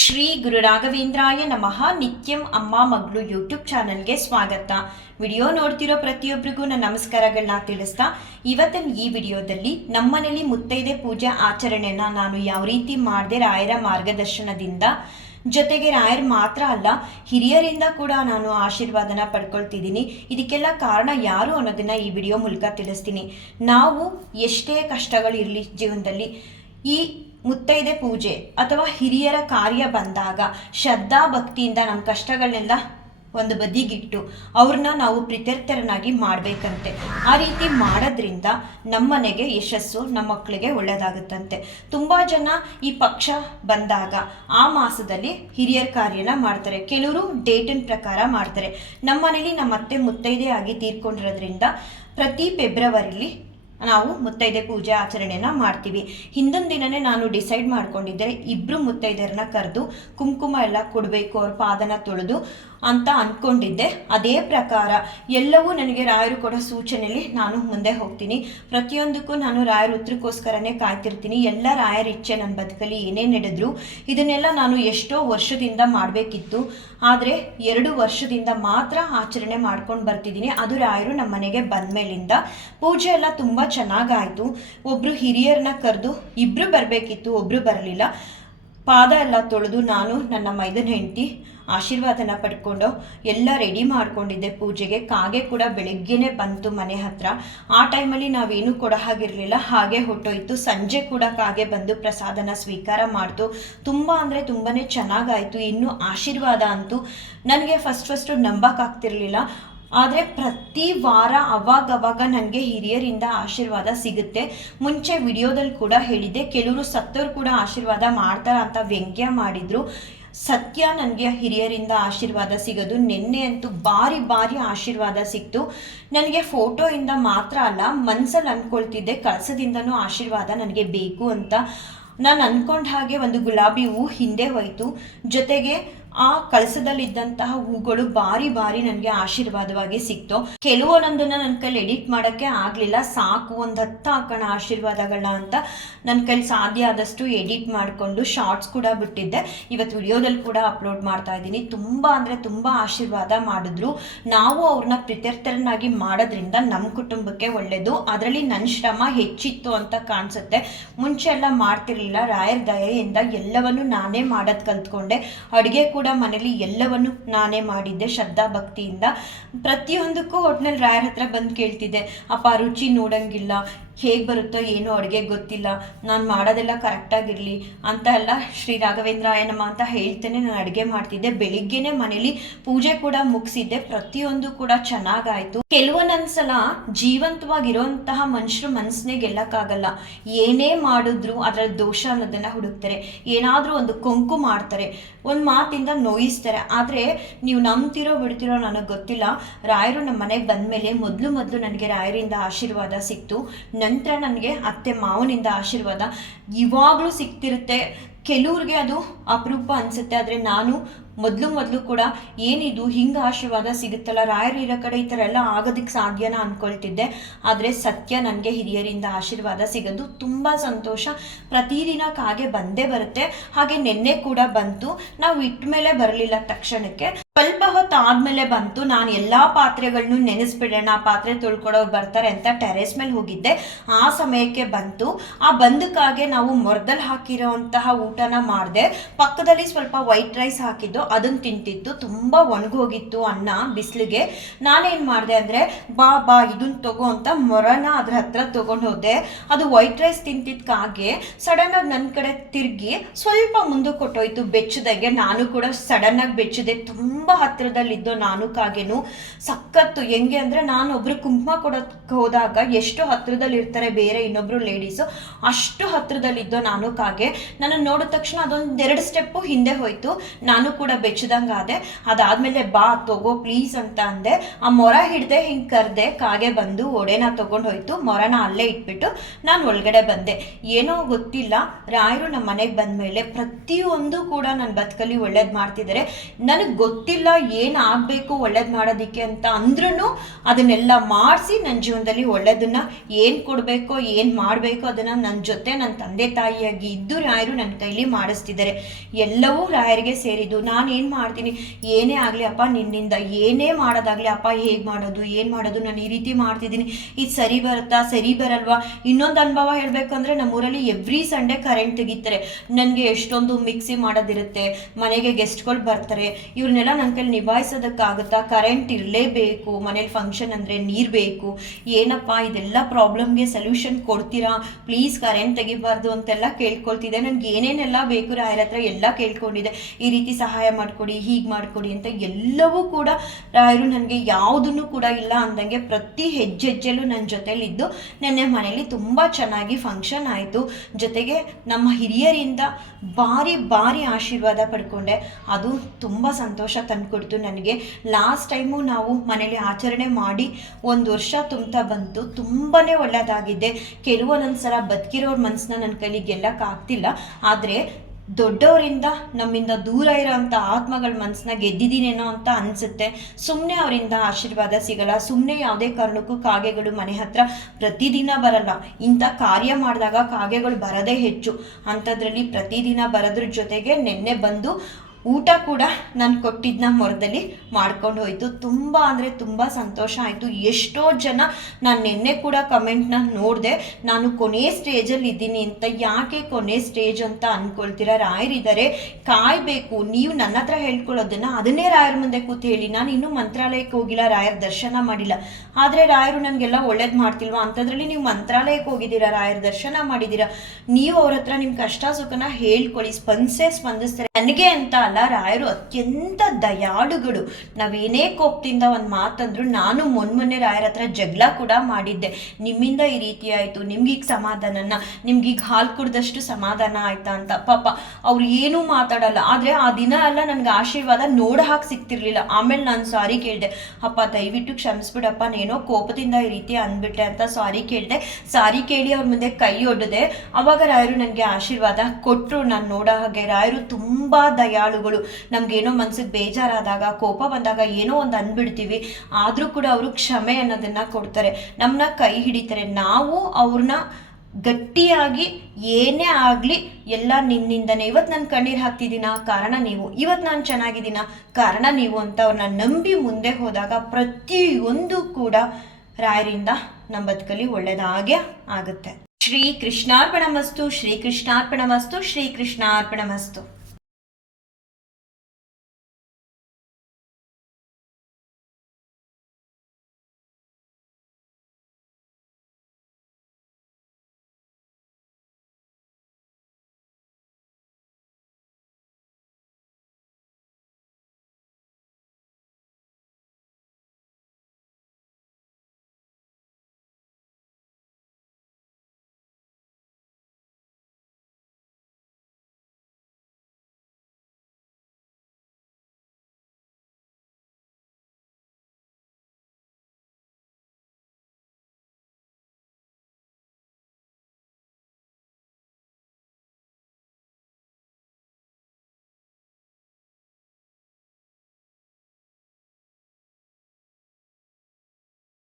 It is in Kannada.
ಶ್ರೀ ಗುರು ರಾಘವೇಂದ್ರಾಯ ನಮಃ. ನಿತ್ಯಂ ಅಮ್ಮ ಮಗಳು ಯೂಟ್ಯೂಬ್ ಚಾನಲ್ಗೆ ಸ್ವಾಗತ. ವಿಡಿಯೋ ನೋಡ್ತಿರೋ ಪ್ರತಿಯೊಬ್ಬರಿಗೂ ನನ್ನ ನಮಸ್ಕಾರಗಳನ್ನ ತಿಳಿಸ್ತಾ, ಇವತ್ತಿನ ಈ ವಿಡಿಯೋದಲ್ಲಿ ನಮ್ಮನೇಲಿ ಮುತ್ತೈದೆ ಪೂಜೆ ಆಚರಣೆನ ನಾನು ಯಾವ ರೀತಿ ಮಾಡಿದೆ ರಾಯರ ಮಾರ್ಗದರ್ಶನದಿಂದ, ಜೊತೆಗೆ ರಾಯರ್ ಮಾತ್ರ ಅಲ್ಲ, ಹಿರಿಯರಿಂದ ಕೂಡ ನಾನು ಆಶೀರ್ವಾದನ ಪಡ್ಕೊಳ್ತಿದ್ದೀನಿ. ಇದಕ್ಕೆಲ್ಲ ಕಾರಣ ಯಾರು ಅನ್ನೋದನ್ನ ಈ ವಿಡಿಯೋ ಮೂಲಕ ತಿಳಿಸ್ತೀನಿ. ನಾವು ಎಷ್ಟೇ ಕಷ್ಟಗಳು ಇರಲಿ ಜೀವನದಲ್ಲಿ ಈ ಮುತ್ತೈದೆ ಪೂಜೆ ಅಥವಾ ಹಿರಿಯರ ಕಾರ್ಯ ಬಂದಾಗ ಶ್ರದ್ಧಾ ಭಕ್ತಿಯಿಂದ ನಮ್ಮ ಕಷ್ಟಗಳನ್ನೆಲ್ಲ ಒಂದು ಬದಿಗಿಟ್ಟು ಅವ್ರನ್ನ ನಾವು ಪ್ರೀತ್ಯರ್ಥರನ್ನಾಗಿ ಮಾಡಬೇಕಂತೆ. ಆ ರೀತಿ ಮಾಡೋದ್ರಿಂದ ನಮ್ಮನೆಗೆ ಯಶಸ್ಸು, ನಮ್ಮ ಮಕ್ಕಳಿಗೆ ಒಳ್ಳೆಯದಾಗುತ್ತಂತೆ. ತುಂಬ ಜನ ಈ ಪಕ್ಷ ಬಂದಾಗ ಆ ಮಾಸದಲ್ಲಿ ಹಿರಿಯರ ಕಾರ್ಯನ ಮಾಡ್ತಾರೆ. ಕೆಲವರು ಡೇಟಿನ ಪ್ರಕಾರ ಮಾಡ್ತಾರೆ. ನಮ್ಮನೇಲಿ ನಮ್ಮ ಅತ್ತೆ ಮುತ್ತೈದೆ ಆಗಿ ತೀರ್ಕೊಂಡಿರೋದ್ರಿಂದ ಪ್ರತಿ ಫೆಬ್ರವರಿಲಿ ನಾವು ಮುತ್ತೈದೆ ಪೂಜೆ ಆಚರಣೆಯನ್ನು ಮಾಡ್ತೀವಿ. ಹಿಂದೊಂದು ದಿನನೇ ನಾನು ಡಿಸೈಡ್ ಮಾಡ್ಕೊಂಡಿದ್ದೆ ಇಬ್ಬರು ಮುತ್ತೈದೆಯರನ್ನ ಕರೆದು ಕುಂಕುಮ ಎಲ್ಲ ಕೊಡಬೇಕು, ಅವ್ರ ಪಾದನ ತೊಳೆದು. ಅಂತ ಅಂದ್ಕೊಂಡಿದ್ದೆ ಅದೇ ಪ್ರಕಾರ ಎಲ್ಲವೂ ನನಗೆ ರಾಯರು ಕೊಡೋ ಸೂಚನೆಯಲ್ಲಿ ನಾನು ಮುಂದೆ ಹೋಗ್ತೀನಿ. ಪ್ರತಿಯೊಂದಕ್ಕೂ ನಾನು ರಾಯರ ಉತ್ತರಕ್ಕೋಸ್ಕರನೇ ಕಾಯ್ತಿರ್ತೀನಿ. ಎಲ್ಲ ರಾಯರ ಇಚ್ಛೆ ನನ್ನ ಬದುಕಲ್ಲಿ ಏನೇ ನಡೆದ್ರು ಇದನ್ನೆಲ್ಲ ನಾನು ಎಷ್ಟೋ ವರ್ಷದಿಂದ ಮಾಡಬೇಕಿತ್ತು. ಆದರೆ ಎರಡು ವರ್ಷದಿಂದ ಮಾತ್ರ ಆಚರಣೆ ಮಾಡ್ಕೊಂಡು ಬರ್ತಿದ್ದೀನಿ. ಅದು ರಾಯರು ನಮ್ಮ ಮನೆಗೆ ಬಂದ ಪೂಜೆ ಎಲ್ಲ ತುಂಬ ಚೆನ್ನಾಗಾಯಿತು. ಒಬ್ಬರು ಹಿರಿಯರನ್ನ ಕರೆದು ಇಬ್ಬರು ಬರಬೇಕಿತ್ತು ಒಬ್ಬರು ಬರಲಿಲ್ಲ. ಪಾದ ಎಲ್ಲ ತೊಳೆದು ನಾನು ನನ್ನ ಮೈದನ ಹೆಂಡತಿ ಆಶೀರ್ವಾದನ ಪಡ್ಕೊಂಡು ಎಲ್ಲ ರೆಡಿ ಮಾಡ್ಕೊಂಡಿದ್ದೆ ಪೂಜೆಗೆ. ಕಾಗೆ ಕೂಡ ಬೆಳಗ್ಗೆನೆ ಬಂತು ಮನೆ ಹತ್ರ. ಆ ಟೈಮಲ್ಲಿ ನಾವೇನು ಕೊಡೋ ಹಾಗಿರಲಿಲ್ಲ, ಹಾಗೆ ಹೊಟ್ಟೋಯ್ತು. ಸಂಜೆ ಕೂಡ ಕಾಗೆ ಬಂದು ಪ್ರಸಾದನ ಸ್ವೀಕಾರ ಮಾಡ್ತು. ತುಂಬ ಅಂದರೆ ತುಂಬಾ ಚೆನ್ನಾಗಾಯಿತು. ಇನ್ನು ಆಶೀರ್ವಾದ ಅಂತೂ ನನಗೆ ಫಸ್ಟ್ ಫಸ್ಟು ನಂಬಕ್ಕಾಗ್ತಿರ್ಲಿಲ್ಲ ಆದರೆ ಪ್ರತಿ ವಾರ ಅವಾಗವಾಗ ನನಗೆ ಹಿರಿಯರಿಂದ ಆಶೀರ್ವಾದ ಸಿಗುತ್ತೆ. ಮುಂಚೆ ವಿಡಿಯೋದಲ್ಲಿ ಕೂಡ ಹೇಳಿದ್ದೆ, ಕೆಲವರು ಸತ್ತವರು ಕೂಡ ಆಶೀರ್ವಾದ ಮಾಡ್ತಾರ ಅಂತ ವ್ಯಂಗ್ಯ ಮಾಡಿದ್ರು. ಸತ್ಯ ನನಗೆ ಹಿರಿಯರಿಂದ ಆಶೀರ್ವಾದ ಸಿಗೋದು, ನಿನ್ನೆ ಅಂತೂ ಬಾರಿ ಬಾರಿ ಆಶೀರ್ವಾದ ಸಿಕ್ತು. ನನಗೆ ಫೋಟೋಯಿಂದ ಮಾತ್ರ ಅಲ್ಲ ಮನಸ್ಸಲ್ಲಿ ಅಂದ್ಕೊಳ್ತಿದ್ದೆ ಕಳಸದಿಂದನೂ ಆಶೀರ್ವಾದ ನನಗೆ ಬೇಕು ಅಂತ. ನಾನು ಅಂದ್ಕೊಂಡ ಹಾಗೆ ಒಂದು ಗುಲಾಬಿ ಹೂ ಹಿಂದೆ ಹೋಯಿತು. ಜೊತೆಗೆ ಆ ಕಳಸದಲ್ಲಿದ್ದಂತಹ ಹೂಗಳು ಬಾರಿ ಬಾರಿ ನನಗೆ ಆಶೀರ್ವಾದವಾಗಿ ಸಿಕ್ತು. ಕೆಲವೊಂದೊಂದನ್ನ ನನ್ನ ಕೈಲಿ ಎಡಿಟ್ ಮಾಡೋಕ್ಕೆ ಆಗಲಿಲ್ಲ. ಸಾಕು, ಒಂದು ಹತ್ತು ಹಾಕೋಣ ಆಶೀರ್ವಾದಗಳನ್ನ ಅಂತ ನನ್ನ ಕೈಲಿ ಸಾಧ್ಯ ಆದಷ್ಟು ಎಡಿಟ್ ಮಾಡಿಕೊಂಡು ಶಾರ್ಟ್ಸ್ ಕೂಡ ಬಿಟ್ಟಿದ್ದೆ. ಇವತ್ತು ವಿಡಿಯೋದಲ್ಲಿ ಕೂಡ ಅಪ್ಲೋಡ್ ಮಾಡ್ತಾ ಇದ್ದೀನಿ. ತುಂಬ ಅಂದರೆ ತುಂಬ ಆಶೀರ್ವಾದ ಮಾಡಿದ್ರು. ನಾವು ಅವ್ರನ್ನ ಪ್ರೀತ್ಯರ್ಥರನ್ನಾಗಿ ಮಾಡೋದ್ರಿಂದ ನಮ್ಮ ಕುಟುಂಬಕ್ಕೆ ಒಳ್ಳೆಯದು ಅದರಲ್ಲಿ ನನ್ನ ಶ್ರಮ ಹೆಚ್ಚಿತ್ತು ಅಂತ ಕಾಣಿಸುತ್ತೆ. ಮುಂಚೆ ಎಲ್ಲ ಮಾಡ್ತಿರ್ಲಿಲ್ಲ. ರಾಯರ್ ದಯೆಯಿಂದ ಎಲ್ಲವನ್ನು ನಾನೇ ಮಾಡೋದು ಕಲ್ತ್ಕೊಂಡೆ. ಅಡುಗೆ ಕೂಡ ಮನೇಲಿ ಎಲ್ಲವನ್ನು ನಾನೇ ಮಾಡಿದ್ದೆ ಶ್ರದ್ಧಾ ಭಕ್ತಿಯಿಂದ. ಪ್ರತಿಯೊಂದಕ್ಕೂ ಒಟ್ನಲ್ಲಿ ರಾಯರ ಹತ್ರ ಬಂದು ಕೇಳ್ತಿದ್ದೆ, ಅಪ್ಪ, ರುಚಿ ನೋಡಂಗಿಲ್ಲ ಹೇಗೆ ಬರುತ್ತೋ ಏನೋ ಅಡುಗೆ ಗೊತ್ತಿಲ್ಲ. ನಾನು ಮಾಡೋದೆಲ್ಲ ಕರೆಕ್ಟಾಗಿರಲಿ ಅಂತ ಎಲ್ಲ ಶ್ರೀ ರಾಘವೇಂದ್ರಾಯನಮ್ಮ ಅಂತ ಹೇಳ್ತೇನೆ. ನಾನು ಅಡುಗೆ ಮಾಡ್ತಿದ್ದೆ. ಬೆಳಿಗ್ಗೆನೆ ಮನೇಲಿ ಪೂಜೆ ಕೂಡ ಮುಗಿಸಿದ್ದೆ. ಪ್ರತಿಯೊಂದು ಕೂಡ ಚೆನ್ನಾಗಾಯ್ತು. ಕೆಲವೊಂದೊಂದ್ಸಲ ಜೀವಂತವಾಗಿರೋಂತಹ ಮನುಷ್ಯರು ಮನಸ್ಸನ್ನೇ ಗೆಲ್ಲಕ್ಕಾಗಲ್ಲ. ಏನೇ ಮಾಡಿದ್ರು ಅದರ ದೋಷ ಅನ್ನೋದನ್ನ ಹುಡುಕ್ತಾರೆ. ಏನಾದರೂ ಒಂದು ಕೊಂಕು ಮಾಡ್ತಾರೆ. ಒಂದು ಮಾತಿಂದ ನೋಯಿಸ್ತಾರೆ. ಆದರೆ ನೀವು ನಂಬ್ತಿರೋ ಬಿಡ್ತಿರೋ ನನಗೆ ಗೊತ್ತಿಲ್ಲ. ರಾಯರು ನಮ್ಮ ಮನೆಗೆ ಬಂದಮೇಲೆ ಮೊದಲು ಮೊದಲು ನನಗೆ ರಾಯರಿಂದ ಆಶೀರ್ವಾದ ಸಿಕ್ತು. ನಂತರ ನನಗೆ ಅತ್ತೆ ಮಾವನಿಂದ ಆಶೀರ್ವಾದ ಇವಾಗಲೂ ಸಿಗ್ತಿರುತ್ತೆ. ಕೆಲವ್ರಿಗೆ ಅದು ಅಪರೂಪ ಅನಿಸುತ್ತೆ ಆದರೆ ನಾನು ಮೊದಲು ಮೊದಲು ಕೂಡ ಏನಿದು, ಹಿಂಗೆ ಆಶೀರ್ವಾದ ಸಿಗುತ್ತಲ್ಲ, ರಾಯರು ಇರೋ ಕಡೆ ಈ ಥರ ಎಲ್ಲ ಆಗೋದಕ್ಕೆ ಸಾಧ್ಯನ ಅಂದ್ಕೊಳ್ತಿದ್ದೆ ಆದರೆ ಸತ್ಯ ನನಗೆ ಹಿರಿಯರಿಂದ ಆಶೀರ್ವಾದ ಸಿಗೋದು ತುಂಬ ಸಂತೋಷ. ಪ್ರತಿದಿನ ಕಾಗೆ ಬಂದೇ ಬರುತ್ತೆ. ಹಾಗೆ ನಿನ್ನೆ ಕೂಡ ಬಂತು. ನಾವು ಇಟ್ಟ ಮೇಲೆ ಬರಲಿಲ್ಲ ತಕ್ಷಣಕ್ಕೆ. ಸ್ವಲ್ಪ ಹೊತ್ತು ಆದಮೇಲೆ ಬಂತು. ನಾನು ಎಲ್ಲ ಪಾತ್ರೆಗಳನ್ನು ನೆನೆಸ್ಬಿಡೋಣ ಪಾತ್ರೆ ತೊಳ್ಕೊಡೋರು ಬರ್ತಾರೆ ಅಂತ ಟೆರೆಸ್ ಮೇಲೆ ಹೋಗಿದ್ದೆ. ಆ ಸಮಯಕ್ಕೆ ಬಂತು. ಆ ಬಂದಕ್ಕಾಗೆ ನಾವು ಮೊರದಲ್ಲಿ ಹಾಕಿರೋಂತಹ ಊಟನ ಮಾಡಿದೆ. ಪಕ್ಕದಲ್ಲಿ ಸ್ವಲ್ಪ ವೈಟ್ ರೈಸ್ ಹಾಕಿದ್ದು. ಅದನ್ನು ತಿಂತಿತ್ತು ತುಂಬ ಒಣಗೋಗಿತ್ತು ಅನ್ನ ಬಿಸಿಲಿಗೆ. ನಾನೇನು ಮಾಡಿದೆ ಅಂದರೆ, ಬಾ ಬಾ ಇದನ್ನ ತಗೋ ಅಂತ ಮೊರನ ಅದ್ರ ಹತ್ರ ತೊಗೊಂಡು ಹೋದೆ. ಅದು ವೈಟ್ ರೈಸ್ ತಿಂತಿದ್ ಕಾಗೆ ಸಡನ್ನಾಗಿ ನನ್ನ ಕಡೆ ತಿರುಗಿ ಸ್ವಲ್ಪ ಮುಂದೆ ಕೊಟ್ಟೋಯ್ತು ಬೆಚ್ಚದಾಗೆ. ನಾನು ಕೂಡ ಸಡನ್ನಾಗಿ ಬೆಚ್ಚದೆ, ತುಂಬ ಹತ್ತಿರದಲ್ಲಿದ್ದೋ ನಾನು ಕಾಗೆನು. ಸಖತ್ತು, ಹೆಂಗೆ ಅಂದರೆ ನಾನು ಒಬ್ರು ಕುಂಕುಮ ಕೊಡೋಕ್ಕೆ ಹೋದಾಗ ಎಷ್ಟು ಹತ್ರದಲ್ಲಿ ಇರ್ತಾರೆ ಬೇರೆ ಇನ್ನೊಬ್ರು ಲೇಡೀಸು, ಅಷ್ಟು ಹತ್ರದಲ್ಲಿದ್ದೋ ನಾನು ಕಾಗೆ. ನನ್ನ ನೋಡಿದ ತಕ್ಷಣ ಅದೊಂದು ಎರಡು ಸ್ಟೆಪ್ಪು ಹಿಂದೆ ಹೋಯಿತು. ನಾನು ಕೂಡ ಕೂಡ ಬೆಚ್ಚದಂಗೆ ಆದೆ ಅದಾದ್ಮೇಲೆ ಬಾ ತಗೋ ಪ್ಲೀಸ್ ಅಂತ ಅಂದೆ ಆ ಮೊರ ಹಿಡ್ದೆ ಹಿಂಗೆ ಕರೆದೆ ಕಾಗೆ ಬಂದು ಒಡೆನ ತಗೊಂಡು ಹೋಯ್ತು ಮೊರನ ಅಲ್ಲೇ ಇಟ್ಬಿಟ್ಟು ನಾನು ಒಳಗಡೆ ಬಂದೆ ಏನೋ ಗೊತ್ತಿಲ್ಲ ರಾಯರು ನಮ್ಮ ಮನೆಗೆ ಬಂದ ಮೇಲೆ ಪ್ರತಿಯೊಂದು ಕೂಡ ನನ್ನ ಬದುಕಲ್ಲಿ ಒಳ್ಳೇದು ಮಾಡ್ತಿದ್ದಾರೆ ನನಗೆ ಗೊತ್ತಿಲ್ಲ ಏನು ಆಗಬೇಕು ಒಳ್ಳೇದು ಮಾಡೋದಕ್ಕೆ ಅಂತ ಅಂದ್ರೂ ಅದನ್ನೆಲ್ಲ ಮಾಡಿಸಿ ನನ್ನ ಜೀವನದಲ್ಲಿ ಒಳ್ಳೇದನ್ನ ಏನು ಕೊಡಬೇಕೋ ಏನು ಮಾಡಬೇಕೋ ಅದನ್ನು ನನ್ನ ಜೊತೆ ನನ್ನ ತಂದೆ ತಾಯಿಯಾಗಿ ಇದ್ದು ರಾಯರು ನನ್ನ ಕೈಲಿ ಮಾಡಿಸ್ತಿದ್ದಾರೆ ಎಲ್ಲವೂ ರಾಯರಿಗೆ ಸೇರಿದ್ದು ನಾನು ಏನು ಮಾಡ್ತೀನಿ? ಏನೇ ಆಗಲಿ ಅಪ್ಪ ನಿನ್ನಿಂದ, ಏನೇ ಮಾಡೋದಾಗಲಿ ಅಪ್ಪ ಹೇಗೆ ಮಾಡೋದು, ಏನು ಮಾಡೋದು, ನಾನು ಈ ರೀತಿ ಮಾಡ್ತಿದ್ದೀನಿ. ಇದು ಸರಿ ಬರುತ್ತಾ, ಸರಿ ಬರಲ್ವಾ? ಇನ್ನೊಂದು ಅನುಭವ ಹೇಳಬೇಕಂದ್ರೆ ನಮ್ಮೂರಲ್ಲಿ ಎವ್ರಿ ಸಂಡೇ ಕರೆಂಟ್ ತೆಗಿತಾರೆ. ನನಗೆ ಎಷ್ಟೊಂದು ಮಿಕ್ಸಿ ಮಾಡೋದಿರುತ್ತೆ. ಮನೆಗೆ ಗೆಸ್ಟ್ಗಳು ಬರ್ತಾರೆ. ಇವ್ರನ್ನೆಲ್ಲ ನನ್ನ ಕೈಲಿ ನಿಭಾಯಿಸೋದಕ್ಕಾಗುತ್ತಾ? ಕರೆಂಟ್ ಇರಲೇಬೇಕು. ಮನೇಲಿ ಫಂಕ್ಷನ್ ಅಂದರೆ ನೀರು ಬೇಕು. ಏನಪ್ಪ, ಇದೆಲ್ಲ ಪ್ರಾಬ್ಲಮ್ಗೆ ಸೊಲ್ಯೂಷನ್ ಕೊಡ್ತೀರಾ? ಪ್ಲೀಸ್ ಕರೆಂಟ್ ತೆಗಿಬಾರ್ದು ಅಂತೆಲ್ಲ ಕೇಳ್ಕೊಳ್ತಿದೆ ನನಗೆ ಏನೇನೆಲ್ಲ ಬೇಕು ರಾಯರ ಹತ್ರ ಎಲ್ಲ ಕೇಳ್ಕೊಂಡಿದೆ ಈ ರೀತಿ ಸಹಾಯ ಮಾಡಿಕೊಡಿ, ಹೀಗೆ ಮಾಡಿಕೊಡಿ ಅಂತ ಎಲ್ಲವೂ ಕೂಡ ರಾಯರು ನನಗೆ ಯಾವುದನ್ನು ಕೂಡ ಇಲ್ಲ ಅಂದಂಗೆ ಪ್ರತಿ ಹೆಜ್ಜೆ ಹೆಜ್ಜೆಲ್ಲೂ ನನ್ನ ಜೊತೆಲಿದ್ದು. ನೆನ್ನೆ ಮನೇಲಿ ತುಂಬ ಚೆನ್ನಾಗಿ ಫಂಕ್ಷನ್ ಆಯಿತು. ಜೊತೆಗೆ ನಮ್ಮ ಹಿರಿಯರಿಂದ ಭಾರಿ ಭಾರಿ ಆಶೀರ್ವಾದ ಪಡ್ಕೊಂಡೆ. ಅದು ತುಂಬ ಸಂತೋಷ ತಂದುಕೊಡ್ತು ನನಗೆ. ಲಾಸ್ಟ್ ಟೈಮು ನಾವು ಮನೇಲಿ ಆಚರಣೆ ಮಾಡಿ ಒಂದು ವರ್ಷ ತುಂಬ್ತಾ ಬಂತು. ತುಂಬಾ ಒಳ್ಳೆಯದಾಗಿದೆ ಕೆಲವೊಂದೊಂದು ಸಲ ಬದುಕಿರೋರ ಮನಸ್ಸನ್ನ ನನ್ನ ಕೈಲಿ ಗೆಲ್ಲಕ್ಕಾಗ್ತಿಲ್ಲ ಆದರೆ ದೊಡ್ಡವರಿಂದ ನಮ್ಮಿಂದ ದೂರ ಇರೋಂಥ ಆತ್ಮಗಳ ಮನಸ್ಸನ್ನ ಗೆದ್ದಿದ್ದೀನೇನೋ ಅಂತ ಅನಿಸುತ್ತೆ. ಸುಮ್ಮನೆ ಅವರಿಂದ ಆಶೀರ್ವಾದ ಸಿಗಲ್ಲ. ಸುಮ್ಮನೆ ಯಾವುದೇ ಕಾರಣಕ್ಕೂ ಕಾಗೆಗಳು ಮನೆ ಹತ್ರ ಪ್ರತಿದಿನ ಬರಲ್ಲ. ಇಂಥ ಕಾರ್ಯ ಮಾಡಿದಾಗ ಕಾಗೆಗಳು ಬರೋದೇ ಹೆಚ್ಚು. ಅಂಥದ್ರಲ್ಲಿ ಪ್ರತಿದಿನ ಬರೋದ್ರ ಜೊತೆಗೆ ನಿನ್ನೆ ಬಂದು ಊಟ ಕೂಡ ನಾನು ಕೊಟ್ಟಿದ್ದನ್ನ ಮೊರದಲ್ಲಿ ಮಾಡ್ಕೊಂಡು ಹೋಯಿತು. ತುಂಬ ಅಂದರೆ ತುಂಬ ಸಂತೋಷ ಆಯಿತು. ಎಷ್ಟೋ ಜನ ನಾನು ನಿನ್ನೆ ಕೂಡ ಕಮೆಂಟ್ನ ನೋಡಿದೆ. ನಾನು ಕೊನೆ ಸ್ಟೇಜಲ್ಲಿ ಇದ್ದೀನಿ ಅಂತ ಯಾಕೆ ಕೊನೆ ಸ್ಟೇಜ್ ಅಂತ ಅಂದ್ಕೊಳ್ತೀರಾ ರಾಯರಿದ್ದಾರೆ. ಕಾಯಬೇಕು. ನೀವು ನನ್ನ ಹತ್ರ ಹೇಳ್ಕೊಳ್ಳೋದನ್ನು ಅದನ್ನೇ ರಾಯರ ಮುಂದೆ ಕೂತು ಹೇಳಿ. ನಾನು ಇನ್ನೂ ಮಂತ್ರಾಲಯಕ್ಕೆ ಹೋಗಿಲ್ಲ. ರಾಯರ ದರ್ಶನ ಮಾಡಿಲ್ಲ. ಆದರೆ ರಾಯರು ನನಗೆಲ್ಲ ಒಳ್ಳೇದು ಮಾಡ್ತಿಲ್ವಾ? ಅಂಥದ್ರಲ್ಲಿ ನೀವು ಮಂತ್ರಾಲಯಕ್ಕೆ ಹೋಗಿದ್ದೀರಾ? ರಾಯರ ದರ್ಶನ ಮಾಡಿದ್ದೀರಾ? ನೀವು ಅವ್ರ ಹತ್ರ ನಿಮ್ಮ ಕಷ್ಟ ಸುಖನ ಹೇಳ್ಕೊಳ್ಳಿ. ಸ್ಪಂದಿಸೇ ಸ್ಪಂದಿಸ್ತಾರೆ. ನನಗೆ ಅಂತ ಅಲ್ಲ ರಾಯರು ಅತ್ಯಂತ ದಯಾಳುಗಳು. ನಾವೇನೇ ಕೋಪದಿಂದ ಒಂದು ಮಾತಂದ್ರು ನಾನು ಮೊನ್ನೆ ರಾಯರ ಹತ್ರ ಜಗಳ ಕೂಡ ಮಾಡಿದ್ದೆ. ನಿಮ್ಮಿಂದ ಈ ರೀತಿ ಆಯಿತು, ನಿಮ್ಗೀಗ ಸಮಾಧಾನನ, ನಿಮ್ಗೀಗ ಹಾಲು ಕುಡ್ದಷ್ಟು ಸಮಾಧಾನ ಆಯ್ತಾ ಅಂತ. ಪಾಪ, ಅವ್ರು ಏನೂ ಮಾತಾಡಲ್ಲ. ಆದರೆ ಆ ದಿನ ಎಲ್ಲ ನನಗೆ ಆಶೀರ್ವಾದ ನೋಡ ಹಾಕಿ ಸಿಗ್ತಿರ್ಲಿಲ್ಲ ಆಮೇಲೆ ನಾನು ಸಾರಿ ಕೇಳಿದೆ. ಅಪ್ಪ, ದಯವಿಟ್ಟು ಕ್ಷಮಿಸ್ಬಿಡಪ್ಪ, ನೇನೋ ಕೋಪದಿಂದ ಈ ರೀತಿ ಅಂದ್ಬಿಟ್ಟೆ ಅಂತ ಸಾರಿ ಕೇಳಿದೆ. ಸಾರಿ ಕೇಳಿ ಅವ್ರ ಮುಂದೆ ಕೈ ಒಡ್ಡದೆ ಅವಾಗ ರಾಯರು ನನಗೆ ಆಶೀರ್ವಾದ ಕೊಟ್ಟರು ನಾನು ನೋಡೋ ಹಾಗೆ ರಾಯರು ತುಂಬ ದಯಾಳುಗಳು ನಮ್ಗೇನೋ ಮನ್ಸಿಗೆ ಬೇಜಾರಾದಾಗ, ಕೋಪ ಬಂದಾಗ ಏನೋ ಒಂದು ಅಂದ್ಬಿಡ್ತೀವಿ ಆದರೂ ಕೂಡ ಅವರು ಕ್ಷಮೆ ಅನ್ನೋದನ್ನ ಕೊಡ್ತಾರೆ. ನಮ್ಮನ್ನ ಕೈ ಹಿಡಿತಾರೆ. ನಾವು ಅವ್ರನ್ನ ಗಟ್ಟಿಯಾಗಿ, ಏನೇ ಆಗಲಿ, ಎಲ್ಲ ನಿನ್ನಿಂದನೇ. ಇವತ್ತು ನಾನು ಕಣ್ಣೀರು ಹಾಕ್ತಿದ್ದೀನ? ಕಾರಣ ನೀವು. ಇವತ್ತು ನಾನು ಚೆನ್ನಾಗಿದ್ದೀನ? ಕಾರಣ ನೀವು ಅಂತ ಅವ್ರನ್ನ ನಂಬಿ ಮುಂದೆ ಹೋದಾಗ ಪ್ರತಿಯೊಂದು ಕೂಡ ರಾಯರಿಂದ ನಮ್ಮ ಬದುಕಲ್ಲಿ ಒಳ್ಳೆಯದಾಗೆ ಆಗುತ್ತೆ. ಶ್ರೀ ಕೃಷ್ಣಾರ್ಪಣಮಸ್ತು. ಶ್ರೀ ಕೃಷ್ಣಾರ್ಪಣಮಸ್ತು. ಶ್ರೀ ಕೃಷ್ಣಾರ್ಪಣಮಸ್ತು.